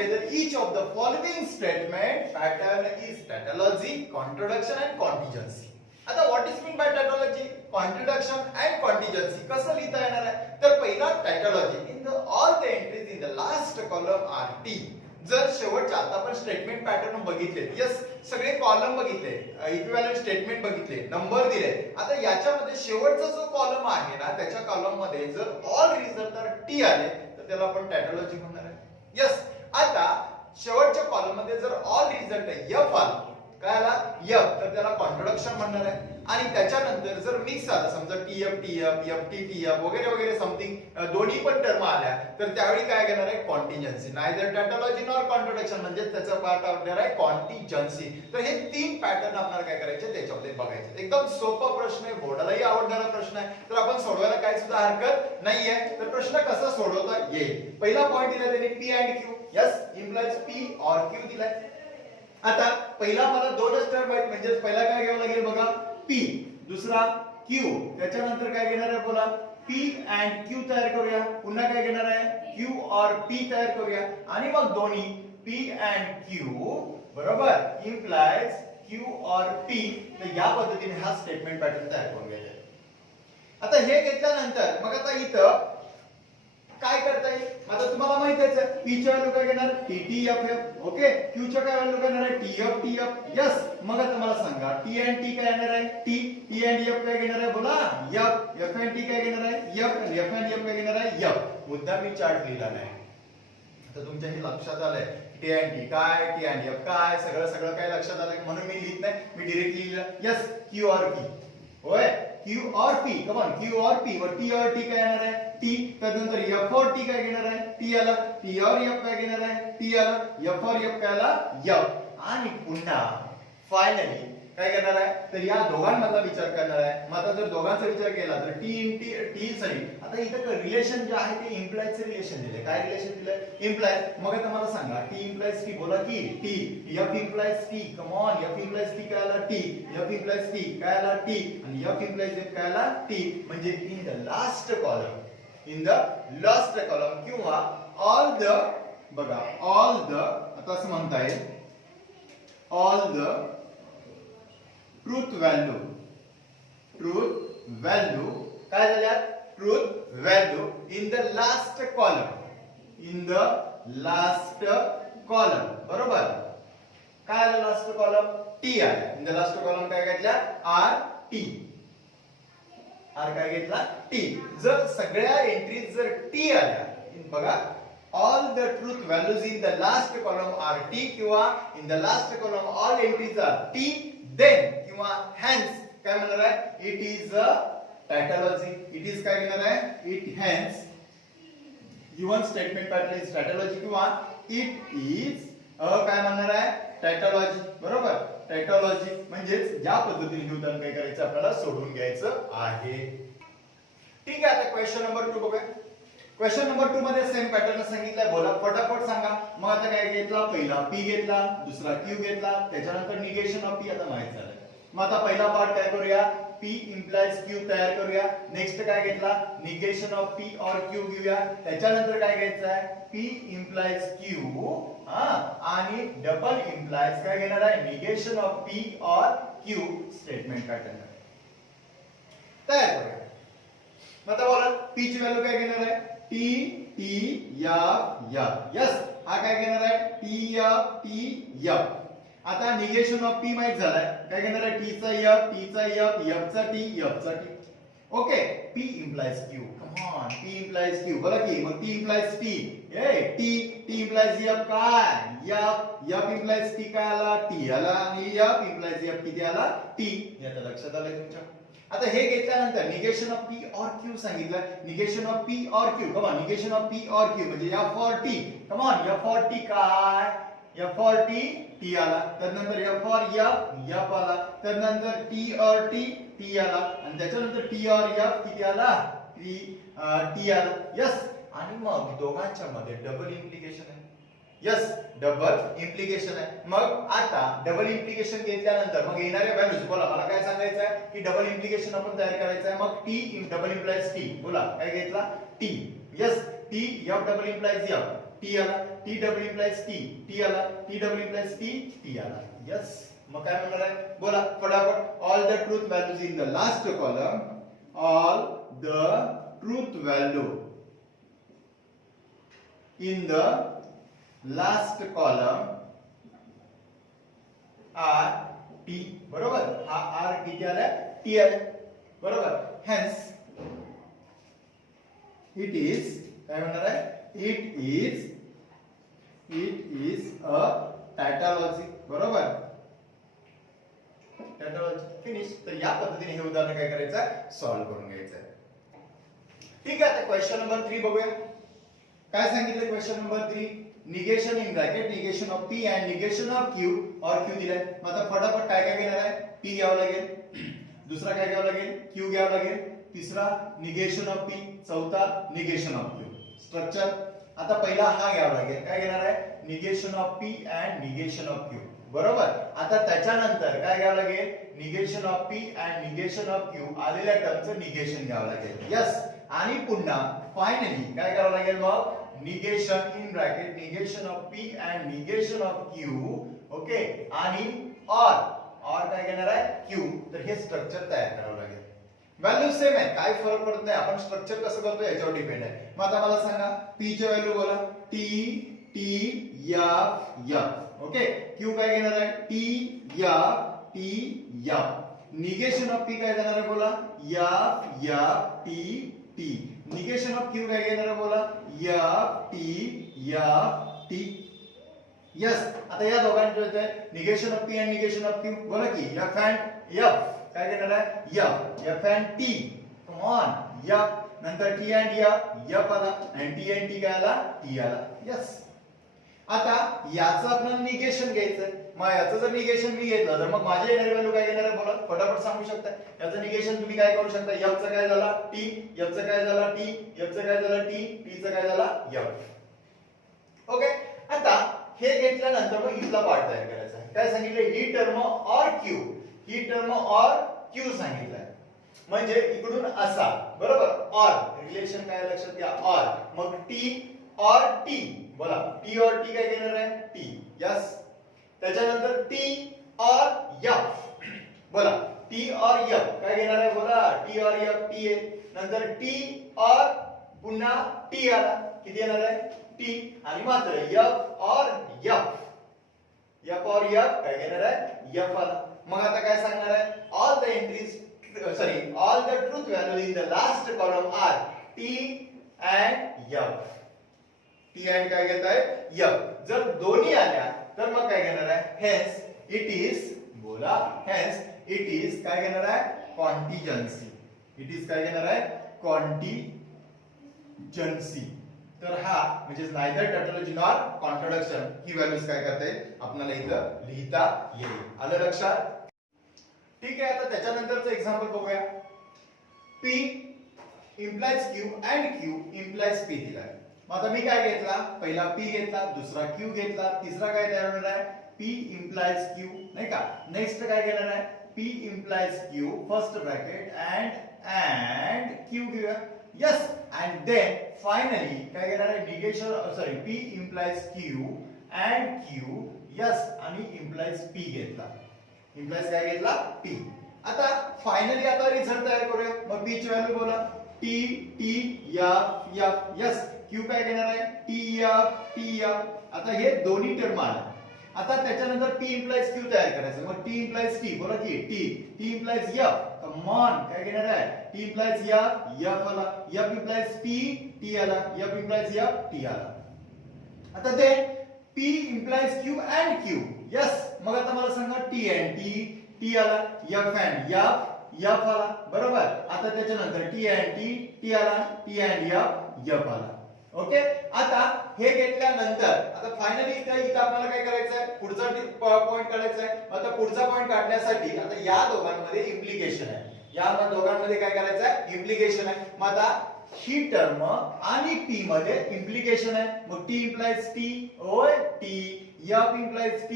whether each of the following statement pattern is tautology, contradiction and contingency. आता what is mean by tautology, contradiction and contingency कसं लिहिता येणार आहे? तर पहिला tautology in the all the entries in the last column are T. जर शेवटच्या आता आपण स्टेटमेंट पॅटर्न बघितले, यस सगळे कॉलम बघितले, इक्विव्हॅलेंट स्टेटमेंट बघितले, नंबर दिले. आता याच्यामध्ये शेवटचा जो कॉलम आहे ना त्याच्या कॉलम मध्ये जर ऑल रिझल्ट तर टी आले तर त्याला आपण टॅटोलॉजी म्हणणार आहे. यस आता शेवटच्या कॉलम मध्ये जर ऑल रिझल्ट एफ आला, काय आला एफ, तर त्याला कॉन्ट्रडिक्शन म्हणणार आहे. आणि त्याच्यानंतर जर मिक्स आला, समजा टीएफ टीएफ एफटी टीएफ वगैरे वगैरे समथिंग दोन्ही पण टर्म आल्या तर त्यावेळी काय घेणार आहे कॉन्टिंजन्सी. नाहीतर टॅटोलॉजी नॉर कॉन्ट्रडिक्शन म्हणजे त्याचा पार्ट असणार आहे कॉन्टिंजन्सी. तर हे तीन पॅटर्न आपल्याला काय करायचे त्याच्यामध्ये बघायचे. एकदम सोपा प्रश्न आहे, बोर्डालाही आवडणारा प्रश्न आहे, तर आपण सोडवायला काही सुद्धा हरकत नाहीये. तर प्रश्न कसा सोडवता येईल? पहिला पॉइंट दिला त्याने P and Q. Yes implies P और क्यू दिलाय. आता पहिला मला दोनच टर्म आहेत म्हणजे पहिला काय घ्यावं लागेल बघा P, दुसरा Q, त्याच्यानंतर काय घेणार आहे बोला P अँड Q तयार करूया. पुन्हा काय घेणार आहे Q और P तयार करूया आणि मग दोन्ही P अँड Q बरोबर इम्प्लाइज Q और P. तर या पद्धतीने हा स्टेटमेंट पॅटर्न तयार करून घ्यायचा. आता हे घेतल्यानंतर मग आता इथं काय करता येईल? आता तुम्हाला माहितीच आहे P च्या व्हॅल्यू काय घेणार TTFF. ओके, Q च्या काय व्हॅल्यू काय घेणार आहे TFTF. यस मग आता मला सांगा T अँड T काय येणार आहे T अँड F काय घेणार आहे बोला F अँड T काय घेणार आहे F आणि F अँड F काय घेणार आहे F. मुद्दा मी चार्ट लिहिला नाही. आता तुमच्या हे लक्षात आलंय T अँड T काय T अँड F काय सगळं काय लक्षात आलंय म्हणून मी लिहित नाही, मी डायरेक्टली लिहिलं यस Q और P. होय Q और P, कम ऑन Q और P व T और T काय येणार आहे T. त्यानंतर F और T काय घेणार आहे T आला, T और F काय घेणार आहे T आला, F और F काय आला F. आणि पुन्हा फायनली काय करणार आहे तर या दोघांमधला विचार करणार आहे. मग आता जर दोघांचा विचार केला तर T सॉरी आता इथं रिलेशन जे आहे ते इम्प्लाइजचे रिलेशन दिले. काय रिलेशन दिले इम्प्लाइज. मग आता मला सांगा T इम्प्लाइज T बोला की T, F implies T, come on F implies T काय आला T, F इम्प्लाइज T काय आला T आणि F इम्प्लाइज F काय आला T. म्हणजे इन द लास्ट कॉलम किंवा ऑल द बघा ऑल द आता असं म्हणता येईल ऑल द ट्रूथ व्हॅल्यू काय झाल्यात truth value in the last column बरोबर. काय आलं लास्ट कॉलम T आला. इन द लास्ट कॉलम काय घेतला R काय घेतला T. जर सगळ्या एंट्रीज जर T आल्या बघा all the truth values in the last column are T किंवा in the last column all entries are T, then किंवा hence काय म्हणणार आहे it is a tautology. it is काय घेणार आहे it hence given statement pattern is tautology किंवा it is काय म्हणणार आहे tautology बरोबर. tautology म्हणजे ज्या पद्धतीने हे उदाहरण काय करायचं आपल्याला सोडून घ्यायचं आहे. ठीक आहे, आता क्वेश्चन नंबर 2 बघूया. क्वेश्चन नंबर 2 मध्ये सेम पॅटर्न सांगितलाय, बोला फटाफट सांगा. मग आता काय घेतला पहिला P घेतला, दुसरा Q घेतला, त्याच्यानंतर निगेशन ऑफ P आता माहित झालं. मग आता पहिला पार्ट काय करूया P इम्प्लाइज Q तयार करूया. नेक्स्ट काय घेतला निगेशन ऑफ P और Q घेऊया. त्याच्यानंतर काय घ्यायचं आहे P इम्प्लाइज Q आणि डबल इम्प्लाइज काय घेणार आहे निगेशन ऑफ P और Q स्टेटमेंट पॅटर्न तयार करूया. मग आता बोला P ची व्हॅल्यू काय घेणार आहे T F. यस हा काय घेणार आहे T F. आता निगेशन ऑफ P माहित झालाय, काय घेणार आहे T चा F, T चा F, F चा T, F चा T. Okay, P implies Q, come on P implies Q बोला की मग T implies T, T implies F काय F इम्प्लाइज T काय आला T आला आणि F इम्प्लाइज F किती आला T. याचं लक्षात आलंय तुमच्या. आता हे घेतल्यानंतर निगेशन ऑफ P और Q सांगितलं. निगेशन ऑफ P और Q, come on negation of P और Q म्हणजे F और T, कम ऑन F और T काय F और T T आला. त्यानंतर F और F आला. त्यानंतर T और T आला आणि त्याच्यानंतर T और F किती आला T आला. यस आणि मग दोघांच्या मध्ये डबल इम्प्लिकेशन आहे. यस डबल इम्प्लिकेशन आहे. मग आता डबल इम्प्लिकेशन घेतल्यानंतर मग येणारे व्हॅल्यूज बोला मला काय सांगायचं आहे की डबल इम्प्लिकेशन आपण तयार करायचं आहे. मग T डबल इम्प्लाइज T बोला काय घेतला T. Yes T F double implies F T आला, टी डबल इम्प्लाइज टी आला, टी डबल इम्प्लाइज टी आला. यस. मग काय म्हणणार आहे बोला फटाफट. All the truth values in the last column, all the truth value in the last column are T. बरोबर. हा आर किती आला टी आला. बरोबर. हेन्स इट इज काय म्हणणार आहे इट इज अ टायटॉलॉजी. बरोबर. Tautology finish. तर या पद्धतीने हे उदाहरण काय करायचं सॉल्व्ह करून घ्यायचं आहे. ठीक आहे. आता क्वेश्चन नंबर 3 बघूया. काय सांगितलं question number 3. Negation in bracket negation of P and negation of Q और क्यू दिलाय. मग आता फटाफट काय काय घेणार आहे पी घ्यावं लागेल, दुसरा काय घ्यावं लागेल क्यू घ्यावं लागेल, तिसरा निगेशन ऑफ पी, चौथा निगेशन ऑफ क्यू. स्ट्रक्चर आता पहिला हा घ्यावा लागेल. काय घेणार आहे negation of P and negation of Q. बरोबर. आता त्याच्यानंतर काय घ्यावं लागेल negation of P and negation of Q आलेल्या टर्मचं निगेशन घ्यावं लागेल. यस. आणि पुन्हा फायनली काय करावं लागेल मग negation in bracket negation of P and negation of Q. Okay. आणि और काय घेणार आहे क्यू. तर हे स्ट्रक्चर तयार करावं लागेल. व्हॅल्यू सेम आहे, काय फरक पडत नाही. आपण स्ट्रक्चर कसं करतो याच्यावर डिपेंड आहे. मग आता मला सांगा पी ची व्हॅल्यू बोला टी एफ. ओके. क्यू काय घेणार आहे T F. Negation of P काय घेणार आहे बोला F T. Negation of Q काय घेणार आहे बोला एफ टी. यस. आता या दोघांचे होते negation of P and negation of Q. बोला की एफ अँड एफ काय घेणार आहे F and T. Come on F. नंतर टी अँड एफ आला आणि टी अँड टी काय आला टी आला. यस. आता याचं आपल्याला निगेशन घ्यायचंय. मग याचं जर निगेशन मी घेतलं तर मग माझी येणारी व्हॅल्यू काय घेणार आहे बोला फटाफट सांगू शकता. याचं निगेशन तुम्ही काय करू शकता एफ चं काय झाला टी, एफ चं काय झाला टी, एफ चं काय झाला टी, टी चं काय झाला एफ. ओके. आता हे घेतल्यानंतर मग इथला पार्ट तयार करायचा आहे. काय सांगितलं ही टर्म और क्यू, ही टर्म और क्यू सांगितलंय. म्हणजे इकडून असा. बरोबर. और रिलेशन काय लक्षात घ्या और. मग टी और टी बोला टी और टी काय घेणार आहे टी. यस. त्याच्यानंतर टी और एफ बोला टी और एफ काय घेणार आहे बोला टी और एफ टी आहे. नंतर टी और पुन्हा टी आला किती येणार आहे टी. आणि मात्र एफ और एफ काय घेणार आहे एफ आला. मग आता काय सांगणार आहे all the entries all the truth value in the last column are T and F. T and काय घेत आहे एफ. जर दोन्ही आल्या तर मग काय घेणार आहे हेन्स इट इज बोला हेन्स इट इज काय घेणार आहे कॉन्टिजन्सी. इट इज काय घेणार आहे कॉन्टिजन्सी. तर हा म्हणजे नायदर टॅटोलॉजी नॉर कॉन्ट्रडिक्शन ही व्हॅल्यूज काय करते आपल्याला इथं लिहिता येईल. आलं लक्षात. ठीक आहे. आता त्याच्यानंतरचं एक्झाम्पल बघूया. P implies Q and Q implies P दिलाय. मग आता मी काय घेतला पहिला P घेतला, दुसरा Q घेतला, तिसरा काय तयार होणार आहे P implies Q नाही का. नेक्स्ट काय घेणार आहे P implies Q first bracket and Q घेऊया. यस. and then finally काय घेणार आहे negation P implies Q and Q. Yes. आणि implies P घेतला. implies काय घेतला P. आता फायनली आता रिझल्ट तयार करूया. मग P ची व्हॅल्यू बोला टी एफ. यस. Q काय घेणार आहे टी एफ. आता हे दोन्ही टर्म आले. आता त्याच्यानंतर P implies Q तयार करायचं. मग T implies T बोला की T implies F. Come on काय घेणार आहे T implies F आला. F implies T आला. F implies F T आला. आता ते P implies Q and Q. Yes. मग आता मला सांगा T and T आला. F and F आला. बरोबर. आता त्याच्यानंतर T and T आला. T and F आला. ओके. आता हे घेतल्यानंतर आता फायनली इथं आपल्याला काय करायचं आहे पुढचा पॉइंट काढायचा आहे. आता पुढचा पॉइंट काढण्यासाठी आता या दोघांमध्ये इम्प्लिकेशन आहे. या दोघांमध्ये काय करायचं आहे इम्प्लिकेशन आहे. मग आता ही टर्म आणि P मध्ये इम्प्लिकेशन आहे. मग T implies T ओय T. F implies T.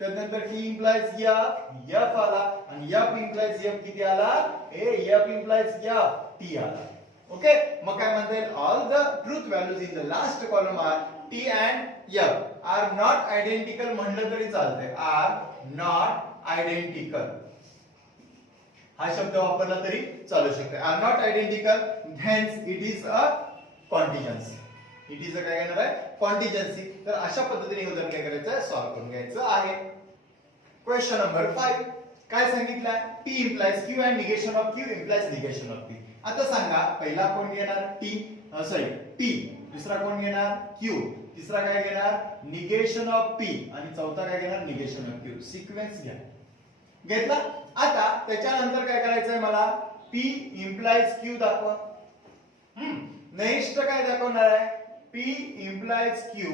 त्यानंतर T implies F आला आणि F implies F किती आला F implies F T आला. ओके, मग काय म्हणता येईल, all the truth values in the last column are T and F are not identical म्हणलं तरी चालतंय, आर नॉट आयडेंटिकल हा शब्द वापरला तरी चालू शकतो. Are not identical, hence it is a contingency. It is a काय घेणार आहे, कॉन्टिजन्सी. तर अशा पद्धतीने हे उदाहरण काय करायचं आहे, सॉल्व्ह करून घ्यायचं आहे. क्वेश्चन नंबर 5 काय सांगितलं, P implies Q and negation of Q implies negation of P. आता सांगा पहिला कोण घेणार, P, दुसरा कोण घेणार, Q, तिसरा काय घेणार, निगेशन ऑफ P आणि चौथा काय घेणार, निगेशन ऑफ Q. सिक्वेन्स घ्या, घेतला. आता त्याच्यानंतर काय करायचंय मला, P implies Q दाखवा. नेक्स्ट काय दाखवणार आहे, P implies Q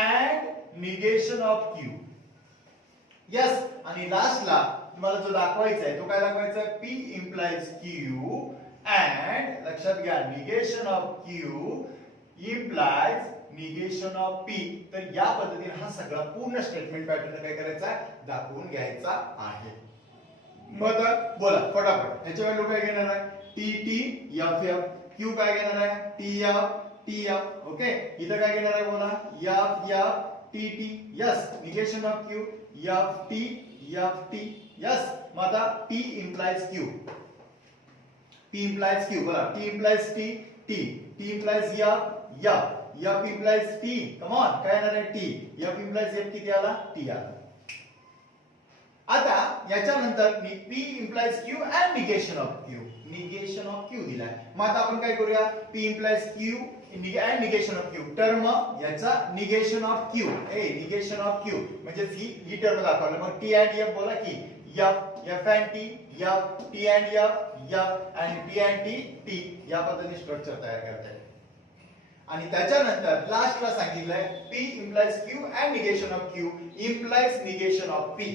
and negation of Q. Yes, आणि लास्टला तुम्हाला जो दाखवायचा आहे तो काय दाखवायचा आहे, P implies Q and लक्षात घ्या negation of Q implies negation of P. तर या पद्धतीने हा सगळा पूर्ण स्टेटमेंट पॅटर्न काय करायचा आहे, दाखवून घ्यायचा आहे. मग बोला फटाफट, ह्याच्या व्हॅल्यू काय घेणार आहे, T T F F, Q काय घेणार आहे, T F T F. Okay, इथं काय घेणार आहे बोला, F F T T. Yes, negation of Q F T F T. Yes, मग आता P implies Q, P implies Q बोला, T implies T T, T implies F F, F implies T. Come on, काय येणार आहे, T, F implies F किती आला, T आला. आता याच्यानंतर मी P implies Q and negation of Q, negation of Q दिलाय. मग आता आपण काय करूया, P implies Q and negation of Q, term याचा negation of Q, negation of Q म्हणजे ही टर्म दाखवलं. मग T and F बोला की F F and T F T and F F आणि T and T T. या पद्धतीने structure तयार करता येईल. आणि त्याच्यानंतर लास्टला सांगितलंय P implies Q and negation of Q implies negation of P.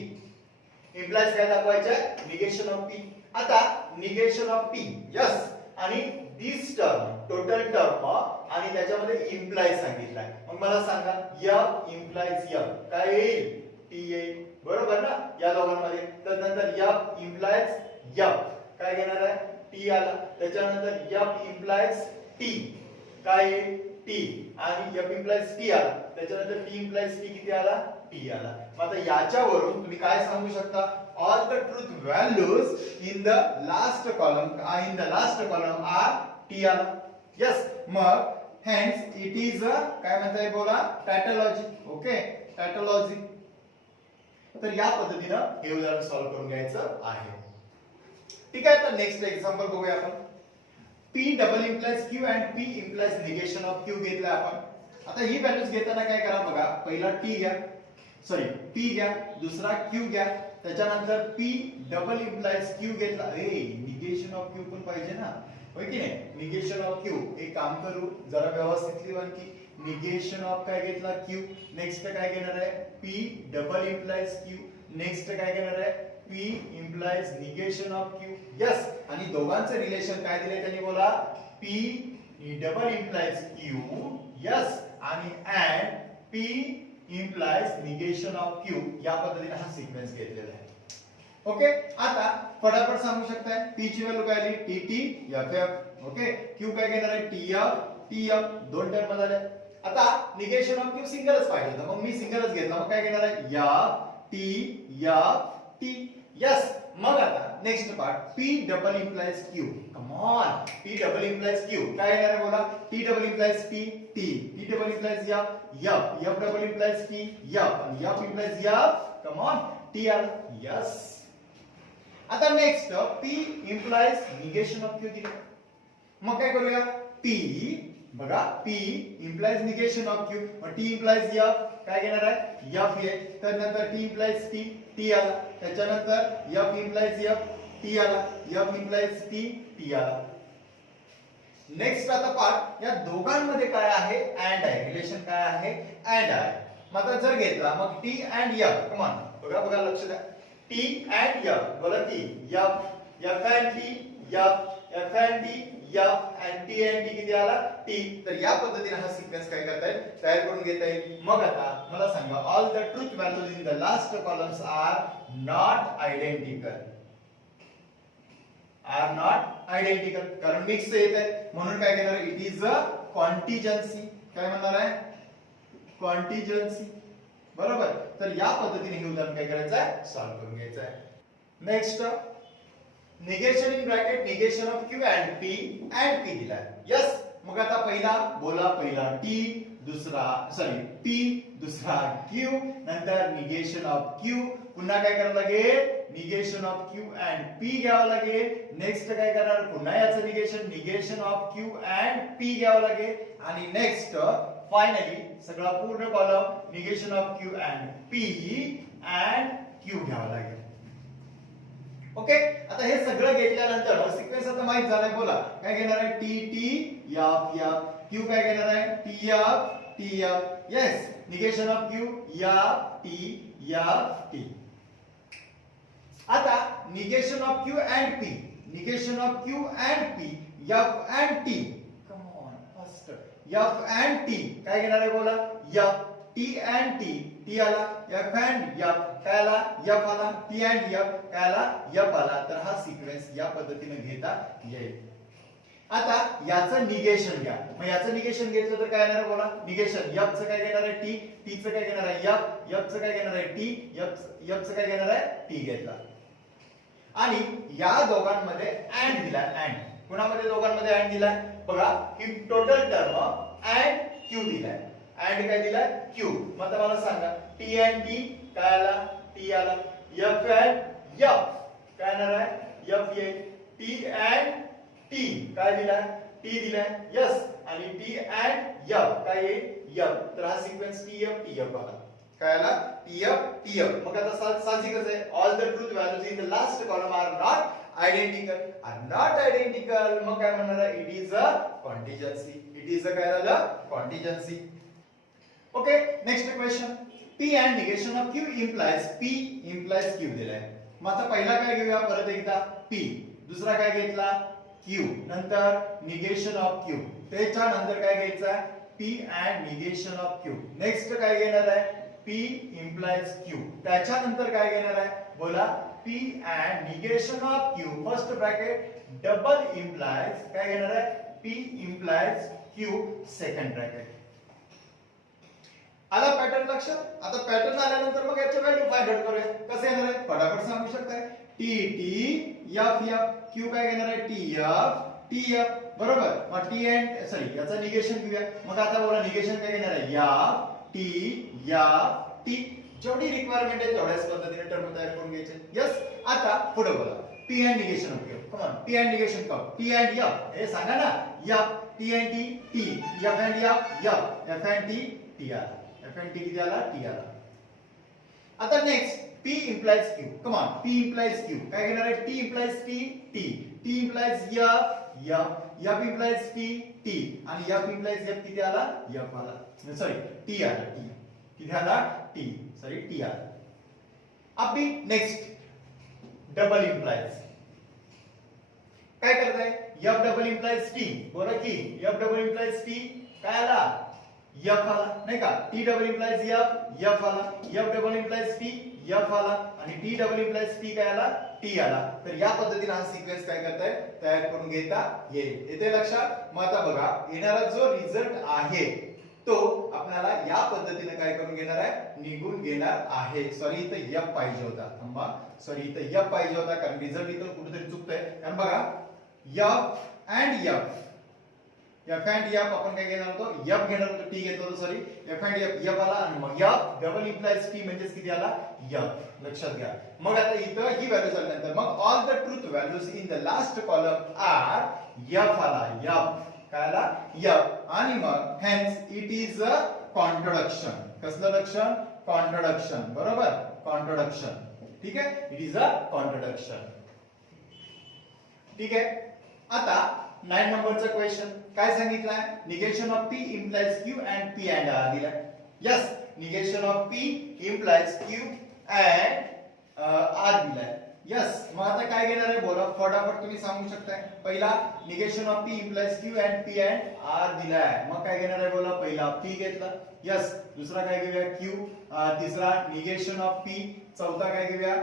implies काय दाखवायचं, निगेशन ऑफ P. आता निगेशन ऑफ P, यस, आणि दिस टर्म टोटल टर्म आणि त्याच्यामध्ये इम्प्लाय सांगितलाय. मग मला सांगा F implies F काय येईल, T येईल, बरोबर ना, या दोघांमध्ये. तर F implies F काय घेणार आहे, T आला. त्याच्यानंतर F implies T काय येईल, T, आणि F implies T आला. त्याच्यानंतर T implies T किती आला, T आला. मग आता याच्यावरून तुम्ही काय सांगू शकता, all the truth values in the last column are T आला. यस, मग hence it is a काय म्हणताय बोला, टॅटोलॉजी. ओके, टॅटोलॉजी. तर या पद्धतीनं हे उदाहरण सॉल्व्ह करून घ्यायचं आहे. ठीक आहे, तर नेक्स्ट एक्झाम्पल बघूया आपण. P double implies Q and P implies negation of Q घेतला आपण. आता ही व्हॅल्यूज घेताना काय करा बघा, पहिला T घ्या, सॉरी P घ्या, दुसरा Q घ्या, त्याच्यानंतर P डबल implies Q घेतला. निगेशन ऑफ Q पण पाहिजे ना, होय की नाही, निगेशन ऑफ Q. एक काम करू जरा व्यवस्थित लिहून की निगेशन ऑफ काय घेतला, Q. नेक्स्ट काय घेणार आहे, P double implies Q. Next काय घेणार आहे, P implies negation of Q. Yes, आणि दोघांचं रिलेशन काय दिले त्यांनी बोला, P double implies Q. Yes, आणि and P implies negation of Q. या पद्धतीने हा सिक्वेन्स घेतलेला आहे. ओके, आता फटाफट सांगू शकताय P ची व्हॅल्यू काय आली, TT FF. ओके, Q काय घेणार आहे, TF. दोन टर्म झाल्या. आता निगेशन ऑफ Q सिंगलच पाहिजे होतं, मग मी सिंगलच घेतला. मग काय घेणार आहे, F T. यस, मग आता next part, P double implies Q. Come on, P double implies Q काय येणार आहे बोला, T double implies T T double implies F double implies T आणि F implies F. Come on, T आला. Yes, आता next P implies negation of Q दिला. मग काय करूया, P बघा, P implies negation of Q. मग T implies F काय घेणार आहे, F ये. तर नंतर T implies T आला. त्याच्यानंतर F implies F T आला. F implies T आला. नेक्स्ट आता पार्ट, या दोघांमध्ये काय आहे, अँड आहे, रिलेशन काय आहे, अँड आहे. मग आता जर घेतला मग T and F. Come on, बघा लक्ष द्या, T and F बोला की F and T F and T F and T and T किती आला, T. तर या पद्धतीने हा सिक्वेन्स काय करता येईल, तयार करून घेता येईल. मग आता मला सांगा, all the truth values in the last columns are not identical. Are not identical, कारण मिक्स येत आहे म्हणून काय घेणार आहे, इट इज अ कॉन्टिजन्सी. काय म्हणणार आहे, कॉन्टिजन्सी. बरोबर. तर या पद्धतीने हे उदाहरण काय करायचं आहे, सॉल्व्ह करून घ्यायचं आहे. Next, negation in bracket negation of Q and P दिलाय. यस. मग आता पहिला बोला, पहिला टी, दुसरा पी, दुसरा क्यू, नंतर निगेशन ऑफ क्यू. पुन्हा काय करावं लागेल, negation of Q and P घ्यावं लागेल. नेक्स्ट काय करणार, पुन्हा याचं negation of Q and P घ्यावं लागेल. आणि नेक्स्ट फायनली सगळा पूर्ण column negation of Q and P and Q घ्यावं लागेल. ओके. आता हे सगळं घेतल्यानंतर सिक्वेन्स आता माहित झालाय. बोला काय घेणार आहे, T T F F. Q काय घेणार आहे, T F. Yes. Negation of Q F T. आता negation of Q and P, negation of Q and P, F and T. Come on fast. F and T काय घेणार आहे, बोला F. T and T, T आला. F and F काय आला, F आला. T and F काय आला, एफ आला. तर हा सिक्वेन्स या पद्धतीने घेता येईल. आता याचं निगेशन घ्या. मग याचं निगेशन घेतलं तर काय येणार, बोला निगेशन. एफ चं काय घेणार आहे, टी. टी चं काय घेणार आहे, एफ. एफ चं काय घेणार आहे, टी. एफ चं काय घेणार आहे, टी घेतला. आणि या दोघांमध्ये अँड दिला. अँड कुणामध्ये, दोघांमध्ये अँड दिलाय. बघा ही टोटल टर्म अँड क्यू दिलाय. अँड काय दिलाय, क्यू. मग आता मला सांगा, टी अँड टी काय आला, टी आला. एफ अँड एफ काय येणार आहे, एफ येईल. टी अँड टी काय दिलाय, टी दिलाय. यस. आणि टी अँड एफ काय येईल, एफ. तर हा सिक्वेन्स टी एफ आला. काय आला, टी एफ. मग आता साहजिकच आहे, all the truth values in the last column are not identical. मग काय म्हणणार आहे, it is a contingency. It is a काय झालं, contingency. Okay. Next question, P and negation of Q implies P implies Q दिलाय. मग आता पहिला काय घेऊया परत एकदा, P. दुसरा काय घेतला, Q. नंतर निगेशन ऑफ Q. त्याच्यानंतर काय घ्यायचा, P and negation of Q. Next काय घेणार आहे, P implies Q. त्याच्यानंतर काय घेणार आहे, बोला P and negation of Q. First bracket double implies काय घेणार आहे, P implies Q. Second bracket. आला पॅटर्न लक्षात. आता पॅटर्न आल्यानंतर मग याचे व्हॅल्यू फाइंड आउट करूया. कसे येणार आहे, फटाफट सांगू शकताय. T T F F. Q काय घेणार आहे, टी एफ. बरोबर. मग टी अँड याचा निगेशन घेऊया. मग आता बोला निगेशन काय घेणार आहे, एफ टी. जेवढी रिक्वायरमेंट आहे तेवढ्याच पद्धतीने टर्म तयार करून घ्यायचे. यस. आता पुढे बोला P and negation of Q. Come on, P and negation come. T and F हे सांगा ना, F. T and T, F and F and T आला. एफ अँड टी किती आला, टी आला. आता next P implies Q. Come on, P implies Q. काय घेणार आहे, T implies T implies F implies T आणि F implies F किती आला, F आला. सॉरी T आला, किती आला, T आला. अभी नेक्स्ट डबल implies. काय करताय, F डबल implies T. बोला की F डबल implies T काय आला, F आला नाही का. T डबल implies F आला. F double implies T F आला. आणि T डबल implies T काय आला, T आला. तर या पद्धतीने हा सिक्वेन्स काय करताय, तयार करून घेता येईल. येते लक्षात. मग आता बघा येणारा जो रिझल्ट आहे तो आपल्याला या पद्धतीने काय करून घेणार आहे, निघून घेणार आहे. सॉरी इथं F पाहिजे होता, थांबा. सॉरी इथं F पाहिजे होता कारण रिझल्ट इथं कुठेतरी चुकतोय. कारण बघा F अँड F आपण काय घेणार होतो, F घेणार होतो, T घेतलं होतं. सॉरी F अँड F आला. आणि मग F डबल इम्प्लाइज T म्हणजे किती आला, F. लक्षात घ्या. मग आता इथं ही व्हॅल्यू झाल्यानंतर मग all the truth values in the last column are F आला, F काय आला, F. आणि मग hence it is a contradiction. कसलं लक्षण, कॉन्ट्रडिक्शन. बरोबर, कॉन्ट्रडिक्शन. ठीक आहे, इट इज अ कॉन्ट्रडिक्शन. ठीक आहे. आता 9 नंबरचा क्वेश्चन काय सांगितलाय, negation of P implies Q and P and R दिलाय. Yes, negation of P implies Q and R दिलाय. यस. मग आता काय घेणार आहे, बोला फटाफट तुम्ही सांगू शकताय. पहिला negation of P implies Q and P and R दिलाय. मग काय घेणार आहे बोला, पहिला पी घेतला, यस. दुसरा काय घेऊया, क्यू. तिसरा निगेशन ऑफ पी. चौथा काय घेऊया,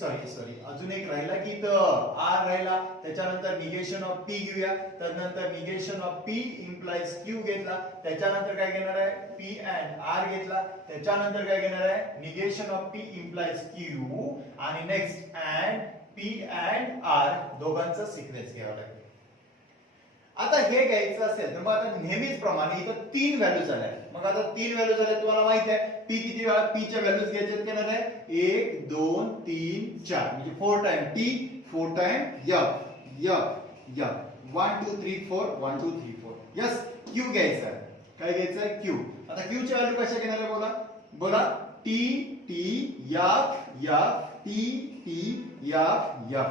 सॉरी अजून एक राहिला की इथं आर राहिला. त्याच्यानंतर निगेशन ऑफ पी घेऊया. त्यानंतर negation of P implies Q घेतला. त्याच्यानंतर काय घेणार आहे, पी अँड आर घेतला. त्याच्यानंतर काय घेणार आहे, negation of P implies Q आणि next and P and R दोघांचा सिक्वेन्स घ्यावा लागेल. आता हे घ्यायचं असेल तर मग आता नेहमीच प्रमाणे इथं 3 व्हॅल्यू झाल्या. मग आता 3 व्हॅल्यू झाल्या, तुम्हाला माहिती आहे पी किती वेळा, पी च्या व्हॅल्यूज घ्यायचे घेणार आहे 1 2 3 4 म्हणजे 4 time T 4 time F F F 1 2 3 4 1 2 3 4. Yes. Q घ्यायचा आहे. काय घ्यायचं आहे, क्यू. आता क्यू ची व्हॅल्यू कशा घेणार आहे बोला, बोला T T F F T T F F.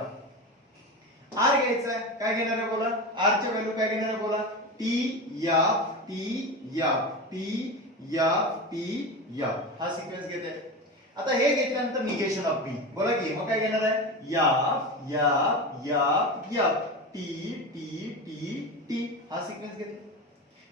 R घ्यायचा आहे. काय घेणार आहे बोला, आर ची व्हॅल्यू काय घेणार आहे बोला, T F T F T F T F. हा सिक्वेन्स घेते. आता हे घेतल्यानंतर निगेशन ऑफ पी बोला की, मग काय घेणार आहे, F F F F T T T T. हा सिक्वेन्स घेते.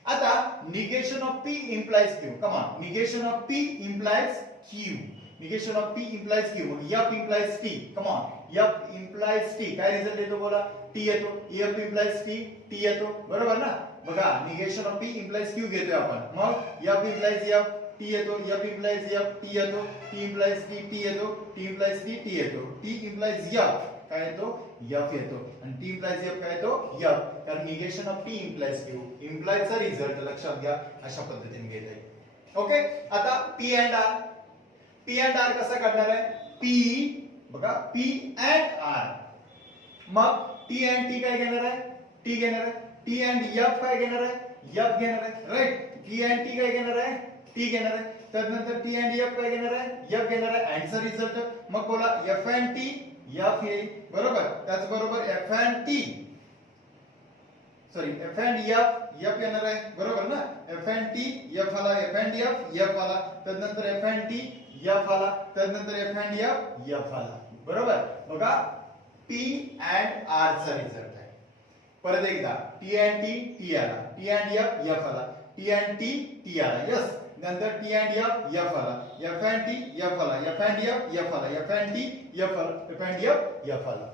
आता negation of P implies Q. Come on, negation of P implies Q. Negation of P implies Q. F implies T. Come on, F implies T. काय result येतो बोला, T येतो. F implies T, T येतो. बरोबर ना. बघा negation of P implies Q घेतोय आपण. मग एफ इम्प्लाइज एफ, टी येतो. एफ इम्प्लाइज एफ, टी येतो. टी इम्प्लाइज टी, टी येतो. टी इम्प्लाइज टी, टी येतो. टी इम्प्लाइज एफ काय येतो, एफ येतो. आणि टी इम्प्लाइज एफ काय येतो, एफ. कारण negation of T implies Q. इम्प्लाइजचा रिझल्ट लक्षात घ्या, अशा पद्धतीने घेत आहे. ओके. आता P and R. P and R कसा करणार आहे, पी बघा पी अँड आर. मग टी अँड टी काय घेणार आहे, टी घेणार आहे. टी अँड एफ काय घेणार आहे, एफ घेणार आहे. राईट. टी अँड टी काय घेणार आहे, टी घेणार आहे. त्यानंतर टी अँड एफ काय घेणार आहे, एफ घेणार आहे. अँडचा रिझल्ट मग बोला एफ अँड टी एफ येईल. बरोबर. त्याचबरोबर F and T sorry F and F F येणार आहे. बरोबर ना. एफ अँड टी एफ आला, एफ अँड एफ एफ आला. त्यानंतर एफ अँड टी एफ आला. त्यानंतर एफ अँड एफ एफ आला. बरोबर. बघा पी अँड आर चा रिझल्ट आहे. परत एकदा टी अँड टी टी आला, टी अँड एफ एफ आला, टी अँड टी टी आला. यस. नंतर टी अँड एफ एफ आला, एफ अँड टी एफ आला, एफ अँड एफ एफ आला, एफ अँड टी एफ आला, एफ अँड एफ एफ आला.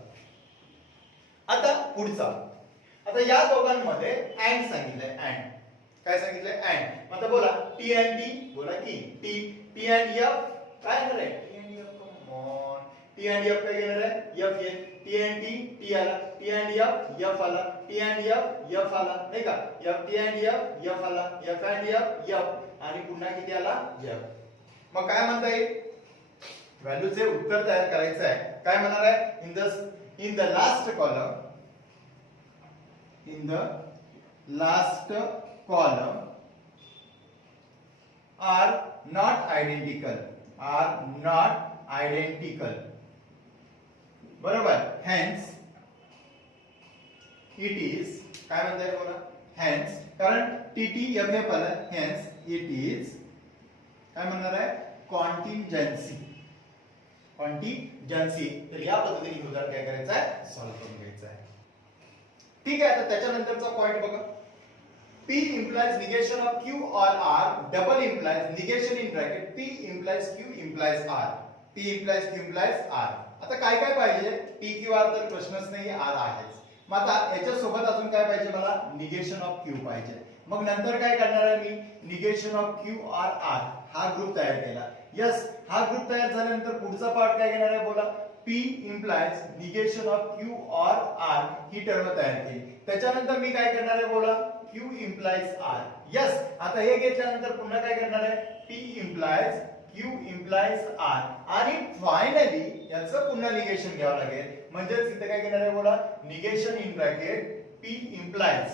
आता पुढचा, आता या दोघांमध्ये अँड सांगितलंय. अँड काय सांगितलंय, अँड. आता बोला टी अँड टी बोला की टी. टी अँड एफ काय येणार आहे, T and F. Come on. T and F काय येणार आहे, एफ येईल. टी अँड टी टी आला, टी अँड एफ एफ आला, टी अँड एफ एफ आला. नाही का. F T and F F आला, एफ अँड एफ एफ आणि पुन्हा किती आला, एफ. मग काय म्हणता येईल, व्हॅल्यूचे उत्तर तयार करायचं आहे. काय म्हणणार आहे, in the last column, in the last column are not identical, बरोबर. hence it is काय म्हणताय बोला, hence कारण टी एफ एफ आला, hence it is काय म्हणणार आहे, कॉन्टिंजन्सी. तर या पद्धतीने उदाहरण काय करायचं आहे, सॉल्व्ह करून घ्यायचं आहे. ठीक आहे. आता त्याच्यानंतरचा पॉइंट बघा. P implies negation of Q or R, double implies negation in bracket P implies Q implies R. P implies Q implies R. आता काय काय पाहिजे, P Q R तर प्रश्नच नाही, R आहेच. मग आता याच्या सोबत अजून काय पाहिजे मला, निगेशन ऑफ Q पाहिजे. मग नंतर काय करणार आहे मी, negation of Q or R हा ग्रुप तयार केला. यस. हा ग्रुप तयार झाल्यानंतर पुढचा पार्ट काय घेणार आहे बोला, P implies negation of Q or R he term तयार केली. त्याच्यानंतर मी काय करणार आहे बोला, Q implies R. यस. आता हे घेतल्यानंतर पुन्हा काय करणार आहे, P implies Q implies R आणि फायनली याचं पुन्हा निगेशन घ्यावं लागेल. म्हणजेच इथे काय घेणार आहे बोला, negation in bracket P implies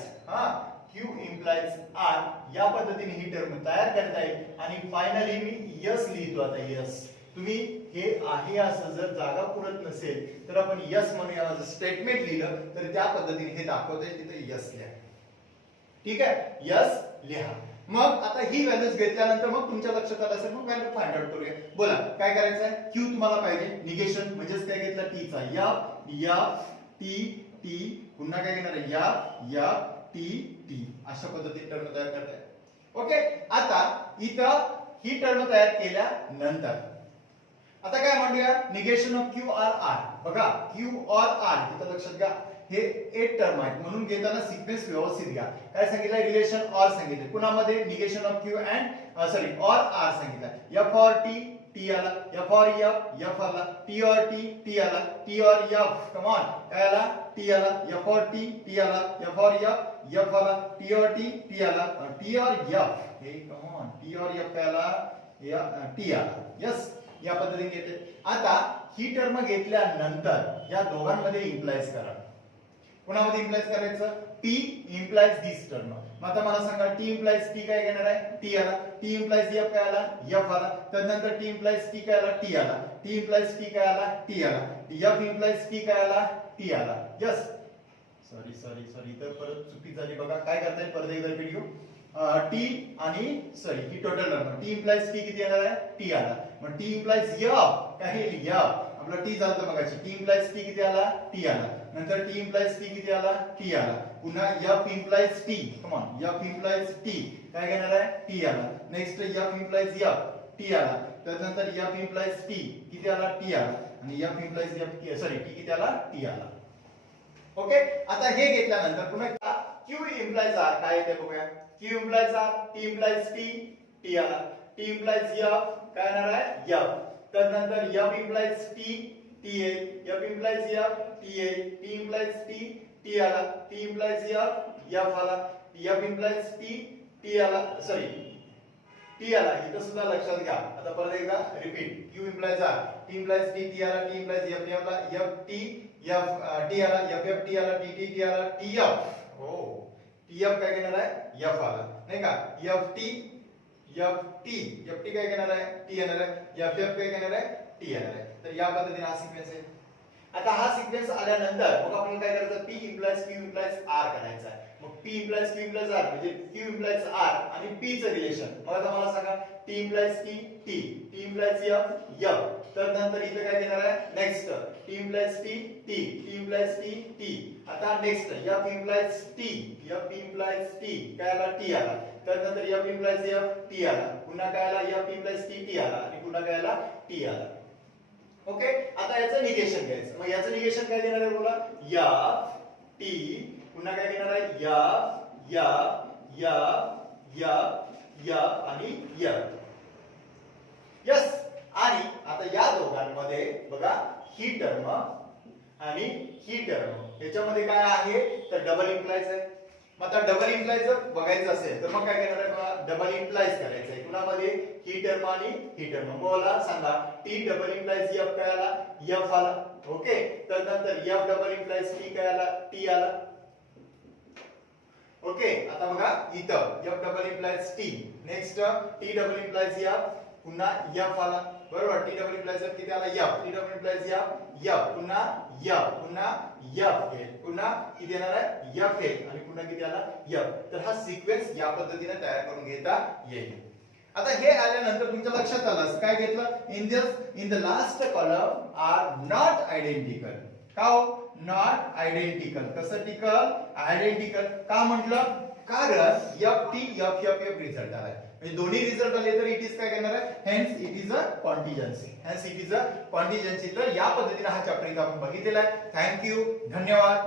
Q implies R. या पद्धतीने ही टर्म तयार करता येईल आणि फायनली मी यस लिहितो. आता यस तुम्ही हे आहे असं जर जागा पुरत नसेल तर आपण यस म्हणूया, स्टेटमेंट लिहिलं तर त्या पद्धतीने हे दाखवतंय, तिथे यस लिहा. ठीक आहे. यस लिहा. मग आता ही व्हॅल्यूज घेतल्यानंतर मग तुमच्या लक्षात आलं असेल, मग व्हॅल्यू फाइंड आउट करूया. बोला काय करायचं आहे, क्यू तुम्हाला पाहिजे, निगेशन म्हणजेच काय घेतलं, टी चा एफ एफ टी टी पुन्हा काय घेणार आहे या टी टी अशा पद्धतीने टर्म तयार करताय. ओके, आता इथं ही टर्म तयार केल्यानंतर आता काय म्हणूया negation of Q R R. बघा क्यू आर आर इथं लक्षात घ्या हे 8 टर्म आहेत म्हणून घेताना सिक्वेन्स व्यवस्थित घ्या. काय सांगितलं रिलेशन ऑर सांगितले कुणामध्ये negation of Q and sorry or R सांगितलं. एफ ऑर टी टी आला, एफ ऑर एफ आला, टी ऑर टी आला, T or F come on काय आला टी आला, एफ ऑर टी आला, एफ ऑर एफ आला, टी ऑर टी आला, टी ऑर एफ हे come on T or F काय आला या टी आला. यस या पद्धतीने घेते. आता ही टर्म घेतल्यानंतर या दोघांमध्ये इम्प्लाइज करा. कोणामध्ये इम्प्लाइज करायचं टी इम्प्लाइज दिस टर्म. मग आता मला सांगा टी इम्प्लाइज टी काय घेणार आहे टी आला, टी इम्प्लाइज एफ काय आला एफ आला, त्यानंतर टी इम्प्लाइज टी काय आला टी आला, टी इम्प्लाइज टी काय आला टी आला, एफ इम्प्लाइज टी काय आला टी आला. यस सॉरी सॉरी सॉरी तर परत चुकी झाली बघा. काय करता येईल परत एकदा रिपीट घेऊ. टी आणि सॉरी ही total term T implies T किती येणार आहे टी आला. मग टी इम्प्लाइज एफ काय एफ आपला टी झालं बघायची. टी इम्प्लाइज टी किती आला टी आला, नंतर टी इम्प्लाइज टी किती आला टी आला, पुन्हा F implies T come on F implies T काय घेणार आहे टी आला, next F implies F T आला, त्यानंतर एफ इम्प्लाइज टी किती आला टी आला, आणि F implies F sorry T किती आला टी आला. ओके, आता हे घेतल्यानंतर पुन्हा क्यू इम्प्लाइज आर काय येते बघूया. Q implies R T implies T आला, टी इम्प्लाइज एफ काय येणार आहे एफ, त्यानंतर एफ इम्प्लाइज टी टी ए, एफ इम्प्लाइज एफ टी ए, टी इम्प्लाइज टी आला, टी इम्प्लाइज एफ आला, एफ इम्प्लाइज टी आला सॉरी टी आला. इथं सुद्धा लक्षात घ्या. आता परत एकदा repeat Q implies R T implies T आला, टी इम्प्लाइज एफ आला, एफ टी आला, एफ टी आला, टी आला, टी एफ हो टी एफ काय घेणार आहे एफ आला नाही का, एफ टी काय घेणार आहे टी येणार आहे, एफ काय घेणार आहे टी येणार आहे. तर या पद्धतीने हा सिक्वेन्स आहे. आता हा सिक्वेन्स आल्यानंतर मग आपल्याला काय करायचं P implies Q implies R करायचा आहे. मग P implies Q implies R म्हणजे क्यू इम्प्लाइज आर आणि पी चं रिलेशन. मग आता मला सांगा T implies T implies F, तर नंतर इथे काय घेणार आहे next T implies T implies T, आता नेक्स्ट एफ इम्प्लाइज टी काय आला टी आला, तर नंतर एफ इम्प्लाइज एफ टी आला, पुन्हा काय आला एफ इम्प्लाइज टी आला, आणि पुन्हा काय आला टी आला. ओके, आता याचं निगेशन घ्यायचं. मग याचं निगेशन काय देणार आहे बोला एफ टी, पुन्हा काय घेणार आहे या आणि या. यस, आणि आता या दोघांमध्ये बघा ही टर्म आणि ही टर्म याच्यामध्ये काय आहे तर डबल इम्प्लाइज आहे. मग आता डबल इम्प्लाइज बघायचं असेल तर मग काय करणार आहे बघा डबल इम्प्लाइज करायचं आहे. कुणामध्ये ही टर्म आणि ही टर्म. मला सांगा टी डबल इम्प्लाइज एफ काय आला एफ आला. ओके, तर नंतर एफ डबल इम्प्लाइज टी काय आला टी आला. ओके, आता बघा इथं F double implies T, next T double implies F, पुन्हा एफ आला बरोबर. टी डबल इम्प्लाइज एफ किती आला F, T double implies F पुन्हा एफ येईल, पुन्हा किती येणार आहे एफ येईल, आणि पुन्हा किती आला एफ. तर हा सिक्वेन्स या पद्धतीने तयार करून घेता येईल. आता हे आल्यानंतर तुमच्या लक्षात आलं काय घेतलं in the last column are not identical. का हो नॉट आयडेंटिकल, कसं टिकल आयडेंटिकल का म्हटलं कारण एफ टी एफ रिझल्ट आलाय म्हणजे दोन्ही रिझल्ट आले तर इट इज काय करणार आहे hence it is a contingency. तर या पद्धतीने हा चॅप्टर इथं आपण बघितलेला आहे. थँक्यू, धन्यवाद.